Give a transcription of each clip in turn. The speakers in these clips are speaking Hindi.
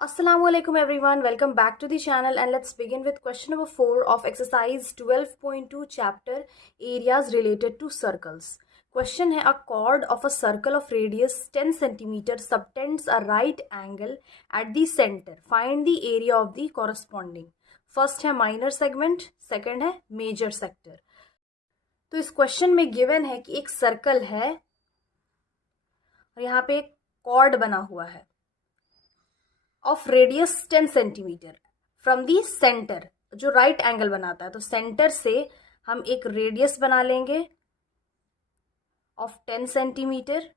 Assalamualaikum everyone, welcome back to the channel and let's begin with question number 4 of exercise 12.2 chapter areas related to circles. Question है, a chord of a circle of radius 10 cm subtends a right angle at the center. Find the area of the corresponding. First है माइनर सेगमेंट, सेकंड है मेजर सेक्टर. तो इस क्वेश्चन में गिवन है कि एक सर्कल है और यहाँ पे एक कॉर्ड बना हुआ है of radius 10 centimetre from the centre, जो राइट एंगल बनाता है. तो सेंटर से हम एक रेडियस बना लेंगे ऑफ 10 सेंटीमीटर,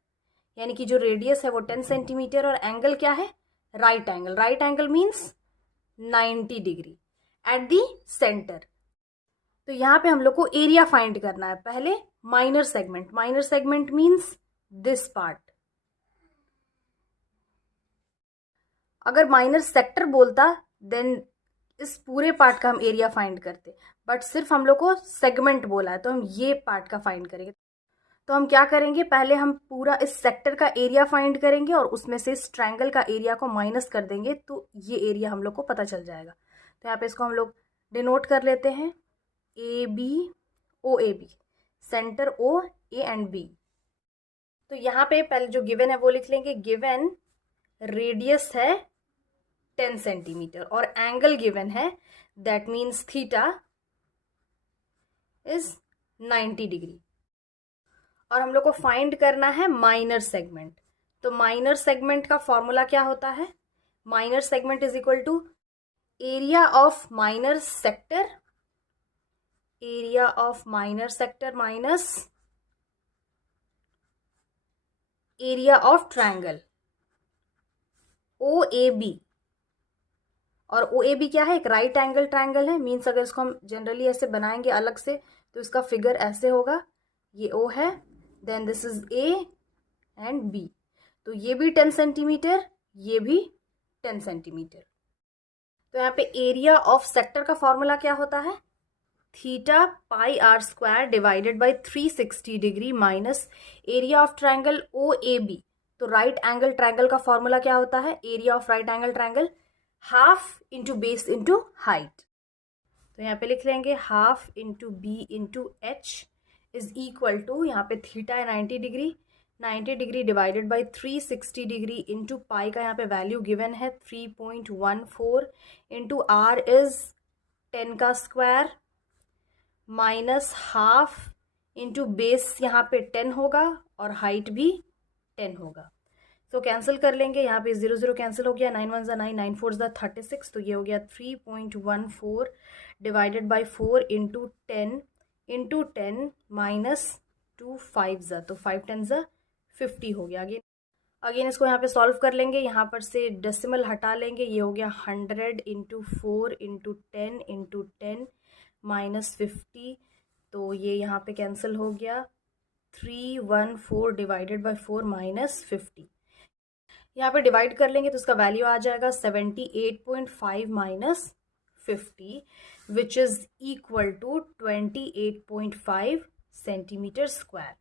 यानी कि जो रेडियस है वो 10 सेंटीमीटर और एंगल क्या है, right angle. Right angle means 90 degree at the centre. तो यहाँ पे हम लोग को एरिया फाइंड करना है. पहले minor segment. Minor segment means this part. अगर माइनर सेक्टर बोलता देन इस पूरे पार्ट का हम एरिया फाइंड करते, बट सिर्फ हम लोग को सेगमेंट बोला है तो हम ये पार्ट का फाइंड करेंगे. तो हम क्या करेंगे, पहले हम पूरा इस सेक्टर का एरिया फाइंड करेंगे और उसमें से इस ट्रायंगल का एरिया को माइनस कर देंगे तो ये एरिया हम लोग को पता चल जाएगा. तो यहाँ पे इसको हम लोग डिनोट कर लेते हैं A B O A B, centre O A and B. तो यहाँ पे पहले जो गिवन है वो लिख लेंगे. गिवन रेडियस है 10 सेंटीमीटर और एंगल गिवन है, that means theta is 90 degree. और हम लोग को फाइंड करना है माइनर सेगमेंट. तो माइनर सेगमेंट का फॉर्मूला क्या होता है, minor segment is equal to area of minor sector, area of minor sector minus area of triangle O A B. और ओ ए बी क्या है, एक राइट एंगल ट्रायंगल है. मीन्स अगर इसको हम जनरली ऐसे बनाएंगे अलग से तो इसका फिगर ऐसे होगा. ये ओ है, then this is A and B. तो ये भी 10 सेंटीमीटर, ये भी 10 सेंटीमीटर. तो यहाँ पे एरिया ऑफ सेक्टर का फॉर्मूला क्या होता है, theta pi r square divided by 360 degree minus area of triangle O A B. तो राइट एंगल ट्रायंगल का फॉर्मूला क्या होता है, area of right angle triangle half into base into height. तो यहाँ पे लिख लेंगे half into b into h is equal to, यहाँ पे थीटा है 90 degree, 90 degree divided by 360 degree into पाई का यहाँ पे वैल्यू गिवन है 3.14 इंटू आर इज 10 का square minus half into base यहाँ पे 10 होगा और हाइट भी 10 होगा. तो कैंसिल कर लेंगे, यहाँ पे 0 0 कैंसिल हो गया, 9 1 ज़ा 9, 9 4 ज़ा 36. तो ये हो गया 3.14 डिवाइडेड बाई 4 इंटू 10 माइनस 2 5 ज़ा, तो 5 10 ज़ा 50 हो गया. अगेन इसको यहाँ पे सॉल्व कर लेंगे, यहाँ पर से डेसिमल हटा लेंगे. ये हो गया 100 इंटू 4 इंटू 10 माइनस 50. तो ये यहाँ पे कैंसिल हो गया, 314 डिवाइडेड बाई 4 माइनस 50. यहाँ पे डिवाइड कर लेंगे तो उसका वैल्यू आ जाएगा 78.5 minus 50 which is equal to 28.5 centimetre square.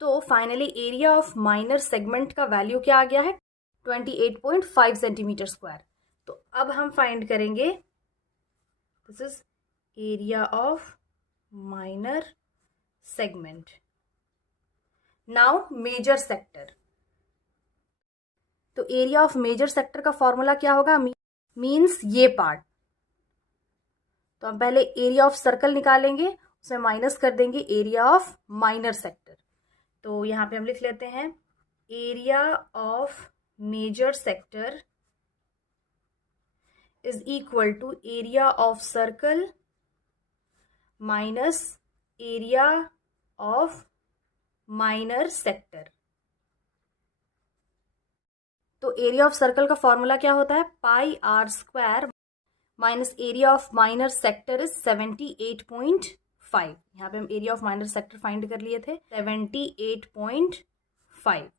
तो finally area of minor segment का वैल्यू क्या आ गया है, 28.5 सेंटीमीटर स्क्वायर. तो अब हम फाइंड करेंगे, this is area of minor segment. Now major sector. तो एरिया ऑफ मेजर सेक्टर का फॉर्मूला क्या होगा, मीन्स ये पार्ट. तो हम पहले एरिया ऑफ सर्कल निकालेंगे, उसमें माइनस कर देंगे एरिया ऑफ माइनर सेक्टर. तो यहाँ पे हम लिख लेते हैं area of major sector is equal to area of circle minus area of minor sector. तो एरिया ऑफ सर्कल का फॉर्मूला क्या होता है, pi r square minus area of minor sector is 78.5. यहाँ पे हम area of minor sector find कर लिए थे 78.5.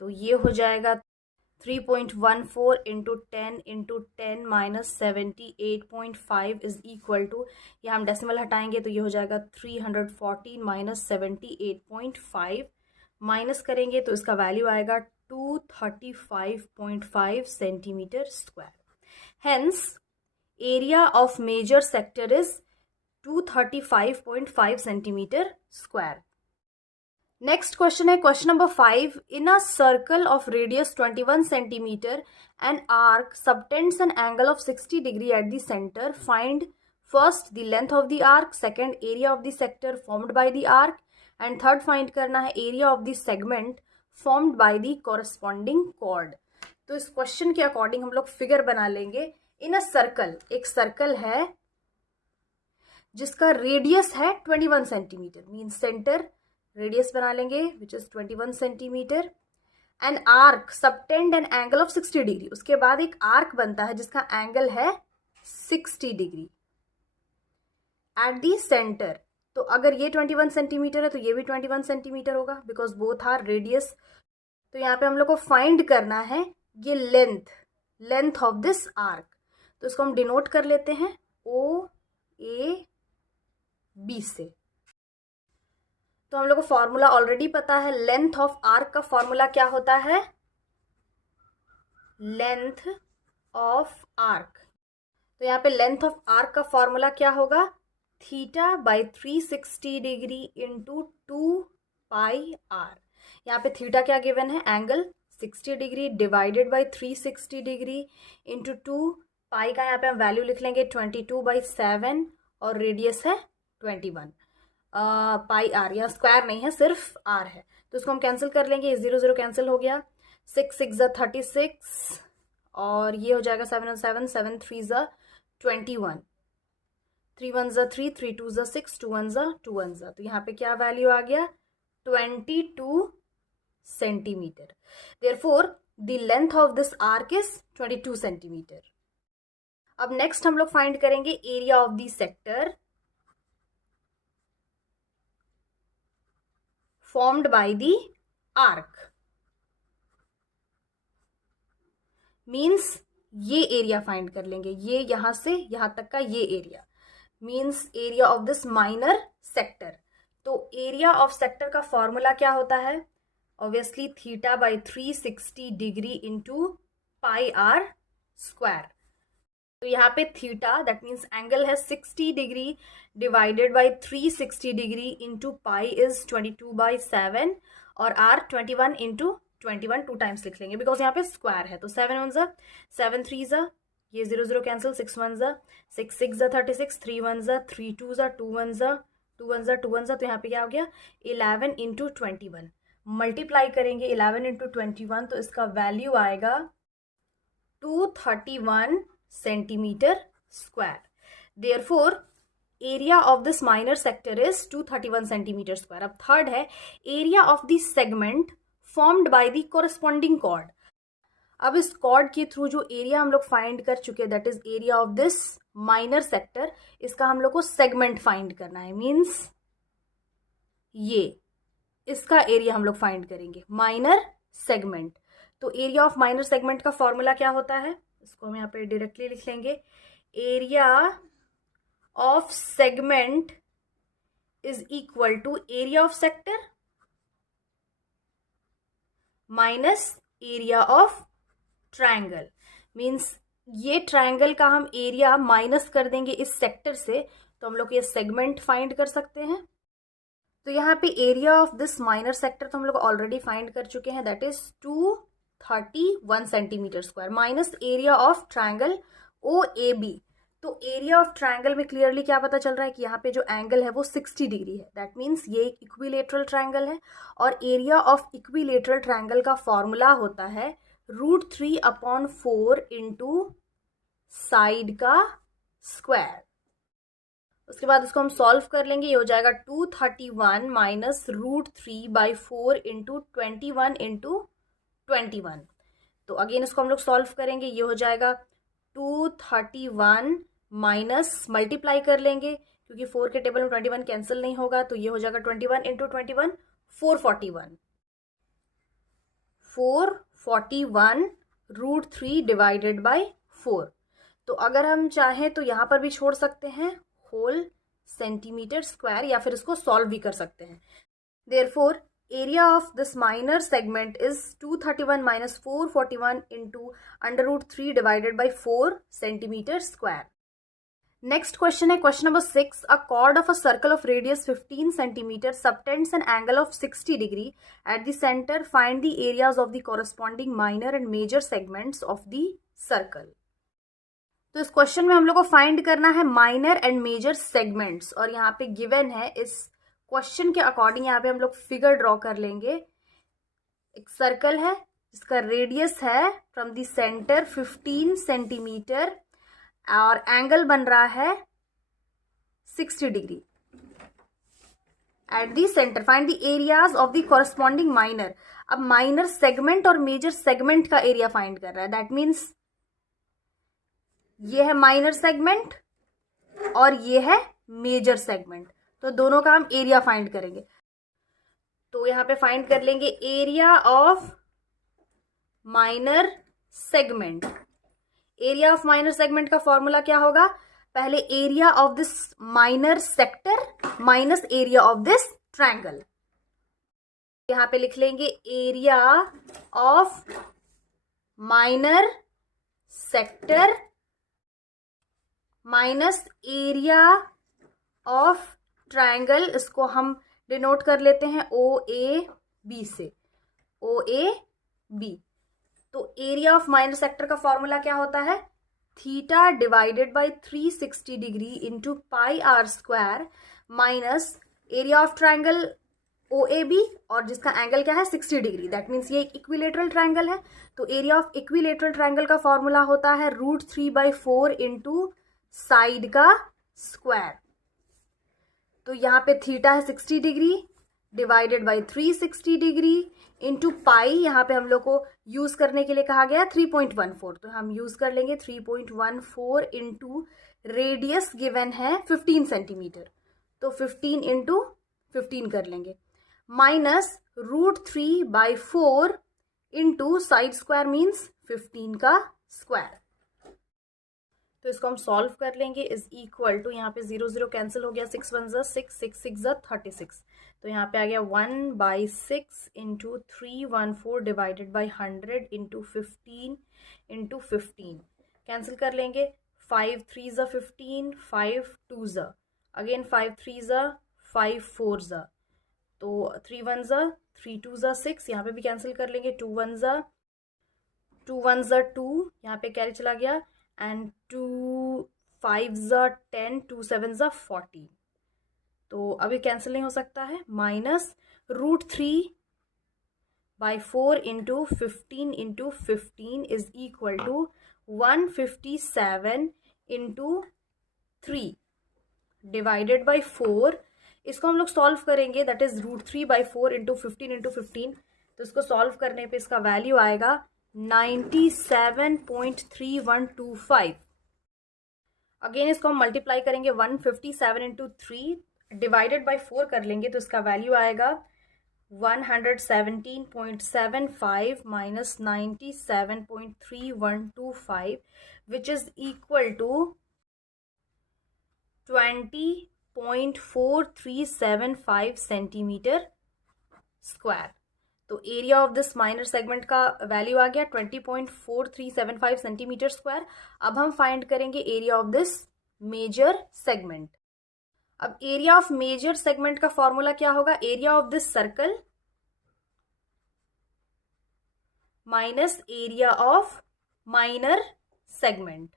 तो ये हो जाएगा 3.14 into 10 minus 78.5 is equal to, यहाँ हम डेसिमल हटाएंगे तो ये हो जाएगा 314 माइनस 78.5 माइनस करेंगे तो इसका वैल्यू आएगा 235.5 centimeter square. Hence, area of major sector is 235.5 centimeter square. Next question है question number 5. In a circle of radius 21 centimeter, an arc subtends an angle of 60 degree at the center. Find first the length of the arc, second area of the sector formed by the arc, and third find करना है area of the segment formed by the corresponding chord. तो इस क्वेश्चन के अकॉर्डिंग हम लोग फिगर बना लेंगे. इन अ सर्कल, एक सर्कल है जिसका रेडियस है 21 सेंटीमीटर, मीन सेंटर रेडियस बना लेंगे which is 21 centimetre. An arc subtend an angle of 60 degree. उसके बाद एक आर्क बनता है जिसका एंगल है 60 डिग्री एट दी सेंटर. तो अगर ये 21 सेंटीमीटर है तो ये भी 21 सेंटीमीटर होगा बिकॉज बोथ आर रेडियस. तो यहाँ पे हम लोग को फाइंड करना है ये लेंथ ऑफ दिस आर्क. तो इसको हम डिनोट कर लेते हैं OAB से. तो हम लोग को फॉर्मूला ऑलरेडी पता है. लेंथ ऑफ आर्क का फॉर्मूला क्या होता है? Length of arc. तो यहाँ पे लेंथ ऑफ आर्क का फॉर्मूला क्या होगा? Theta by 360 degree into 2πr. यहाँ पे थीटा क्या गिवन है? Angle 60 degree divided by 360 degree into 2. पाई का यहाँ पे हम वैल्यू लिख लेंगे 22/7 और रेडियस है 21. पाई आर, यहाँ स्क्वायर नहीं है सिर्फ आर है. तो इसको हम कैंसिल कर लेंगे. 0 0 कैंसिल हो गया. 6 6 36 और ये हो जाएगा 7 7 7 3 21. 3 1 3 3 2 6 2 1 2 1. तो यहाँ पे क्या वैल्यू आ गया? 22 centimetre. Therefore the length of this arc is 22 centimetre. अब नेक्स्ट हम लोग फाइंड करेंगे area of the sector formed by the arc. Means ये एरिया फाइंड कर लेंगे. ये यहां से यहां तक का ये area means area of this minor sector. तो एरिया ऑफ सेक्टर का फॉर्मूला क्या होता है? Obviously theta by 360 degree into pi r square. तो यहाँ पे थीटा दैट मीन्स एंगल है 60 degree divided by 360 degree into pi is 22/7 और आर 21 इंटू 21 2 टाइम्स लिख लेंगे बिकॉज यहाँ पे स्क्वायर है. तो 7 1 7 3 ये 0 0 कैंसिल. 6 1 6 6 36 3 1 3 2 2 1 2 1 2 1. तो यहाँ पे क्या हो गया? 11 इंटू 21. मल्टीप्लाई करेंगे 11 इंटू 21 तो इसका वैल्यू आएगा 231 centimeter square. Therefore, area of this minor sector is 231 centimeter square. अब थर्ड है area of the segment formed by the corresponding chord. अब इस chord के थ्रू जो एरिया हम लोग फाइंड कर चुके that is area of this minor sector, इसका हम लोग को सेगमेंट फाइंड करना है. मीन्स ये इसका एरिया हम लोग फाइंड करेंगे माइनर सेगमेंट. तो एरिया ऑफ माइनर सेगमेंट का फॉर्मूला क्या होता है? इसको हम यहाँ पे डायरेक्टली लिख लेंगे. Area of segment is equal to area of sector minus area of triangle. Means ये ट्रायंगल का हम एरिया माइनस कर देंगे इस सेक्टर से तो हम लोग ये सेगमेंट फाइंड कर सकते हैं. तो यहाँ पे area of this minor sector तो हम लोग ऑलरेडी फाइंड कर चुके हैं that is 231 centimetre square minus area of triangle OAB. तो एरिया ऑफ ट्रायंगल में क्लियरली क्या पता चल रहा है कि यहाँ पे जो एंगल है वो 60 डिग्री है. दैट मीन्स ये एक इक्विलेटरल ट्रायंगल है और एरिया ऑफ इक्विलेटरल ट्रायंगल का फॉर्मूला होता है √3/4 इंटू साइड का स्क्वायर. उसके बाद उसको हम सॉल्व कर लेंगे. ये हो जाएगा 231 माइनस √3/4 इंटू 21 इंटू 21. तो अगेन इसको हम लोग सॉल्व करेंगे. ये हो जाएगा 231 माइनस मल्टीप्लाई कर लेंगे क्योंकि 4 के टेबल में 21 कैंसिल नहीं होगा. तो ये हो जाएगा 21 इंटू 21 441. 441 √3 divided by 4. तो अगर हम चाहें तो यहाँ पर भी छोड़ सकते हैं होल सेंटीमीटर स्क्वायर या फिर इसको सॉल्व भी कर सकते हैं. Therefore area of this minor segment is 231 minus 441 into under root 3 divided by 4 centimeter square. Next question है question number 6. A chord of a circle of radius 15 centimeter subtends an angle of 60 degree at the center. Find the areas of the corresponding minor and major segments of the circle. तो इस क्वेश्चन में हम लोग को फाइंड करना है माइनर एंड मेजर सेगमेंट्स, और यहाँ पे गिवन है इस क्वेश्चन के अकॉर्डिंग यहाँ पे हम लोग फिगर ड्रॉ कर लेंगे. एक सर्कल है जिसका रेडियस है फ्रॉम द सेंटर 15 सेंटीमीटर और एंगल बन रहा है 60 degree at the centre. Find the areas of the corresponding minor. अब माइनर सेगमेंट और मेजर सेगमेंट का एरिया फाइंड कर रहा है. दैट मीन्स ये है माइनर सेगमेंट और ये है मेजर सेगमेंट, तो दोनों का हम एरिया फाइंड करेंगे. तो यहां पे फाइंड कर लेंगे area of minor segment. Area of minor segment का फॉर्मूला क्या होगा? पहले area of this minor sector minus area of this triangle. यहां पे लिख लेंगे area of minor sector minus area of triangle. इसको हम डिनोट कर लेते हैं OAB से, OAB. तो एरिया ऑफ माइनर सेक्टर का फॉर्मूला क्या होता है? Theta divided by 360 degree into pi r square minus area of triangle OAB और जिसका एंगल क्या है 60 डिग्री. दैट मीन्स ये एक इक्विलेटरल ट्रायंगल है, तो एरिया ऑफ इक्विलेटरल ट्रायंगल का फॉर्मूला होता है √3/4 इंटू साइड का स्क्वायर. तो यहाँ पे थीटा है 60 degree divided by 360 degree into पाई. यहाँ पे हम लोग को यूज करने के लिए कहा गया 3.14, तो हम यूज कर लेंगे 3.14 इंटू रेडियस गिवन है 15 सेंटीमीटर, तो 15 इंटू 15 कर लेंगे minus √3/4 into side square means 15 का स्क्वायर. तो इसको हम सॉल्व कर लेंगे. इज इक्वल टू यहाँ पे 0 0 कैंसिल हो गया, 6 1 ज़ा 6 6 6 ज़ा 36. तो यहाँ पे आ गया 1/6 into 314 divided by 100 into 15 into 15. Cancel कर लेंगे. 5 3 ज़ा 15, 5 2 ज़ा अगेन 5 3 ज़ा 5 4 ज़ा, तो 3 1 ज़ा 3 2 ज़ा 6. यहाँ पे भी कैंसिल कर लेंगे. 2 1 ज़ा 2, यहाँ पे कैरी चला गया एंड 2 5 ज़ा 10, 2 7 ज़ा 40. तो अभी कैंसिल नहीं हो सकता है. Minus √3/4 into 15 into 15 is equal to 157 into 3 divided by 4. इसको हम लोग सॉल्व करेंगे. That is √3/4 into 15 into 15. तो इसको सॉल्व करने पे इसका वैल्यू आएगा 97.3125. अगेन इसको हम मल्टीप्लाई करेंगे. 157 इंटू 3 डिवाइडेड बाई 4 कर लेंगे, तो इसका वैल्यू आएगा 117.75 minus 97.3125 which is equal to 20.4375 centimetre square. तो area of this minor segment का वैल्यू आ गया 20.4375 सेंटीमीटर स्क्वायर. अब हम फाइंड करेंगे area of this major segment. अब एरिया ऑफ मेजर सेगमेंट का फॉर्मूला क्या होगा? Area of this circle minus area of minor segment.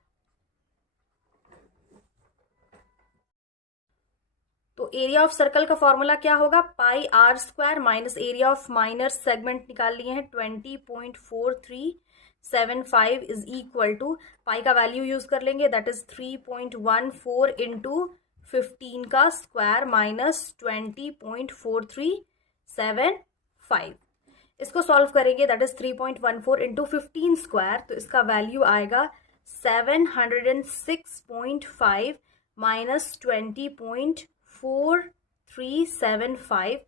तो एरिया ऑफ सर्कल का फॉर्मूला क्या होगा? Pi r square minus area of minor segment निकाल लिए हैं 20.4375 इज इक्वल टू पाई का वैल्यू यूज कर लेंगे. दैट इज 3.14 इंटू 15 का स्क्वायर माइनस 20.4375. इसको सॉल्व करेंगे. दैट इज 3.14 इंटू 15 स्क्वायर, तो इसका वैल्यू आएगा 706.5 माइनस 20.4375.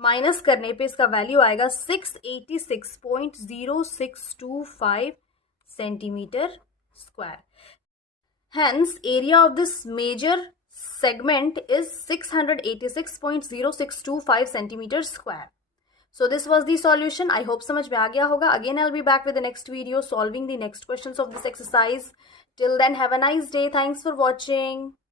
माइनस करने पे इसका वैल्यू आएगा 686.0625 centimetre square. Hence, area of this major segment is 686.0625 centimeters square. So this was the solution. I hope समझ में आ गया होगा. Again I'll be back with the next video solving the next questions of this exercise. Till then, have a nice day. Thanks for watching.